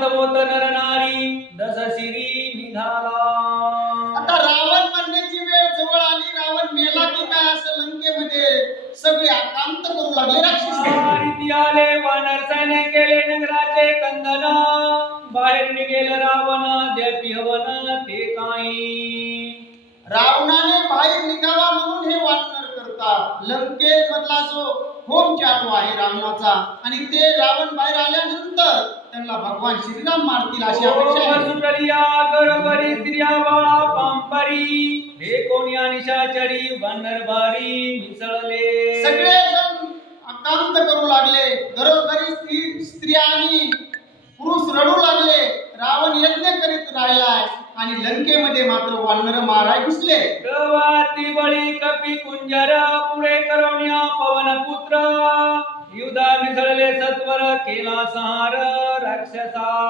शांत होत नर नारी दस शिरी निघाला. आता रावण मरण्याची वेळ जवळ आली. रावण मेला की काय असं लंकेमध्ये सगळे आकांत करू लागले राक्षस. रीती आले वानर सैन्य केले नगराचे कंदन. बाहेर निघेल रावण द्यापी हवन ते काही. रावणाने बाहेर निघावा म्हणून हे वानर करतात. लंकेमधला जो होम चालू आहे रावणाचा आणि ते रावण बाहेर आल्यानंतर त्यांना भगवान श्रीराम मारतील अशी अपेक्षा आहे. सुटलिया गरोगरी स्त्रिया बाळा पांपरी. हे कोणी निशाचरी वानर भारी मिसळले. सगळेजण आकांत करू लागले. घरोघरी स्त्रिया आणि पुरुष रडू लागले. रावण यज्ञ करीत राहिलाय आणि लंकेमध्ये मात्र वानर माराय घुसले. गवाती बळी कपी कुंजर पुढे करोनिया पवन पुत्र. युधा मिसळले सत्वर केला संहार राक्षसा.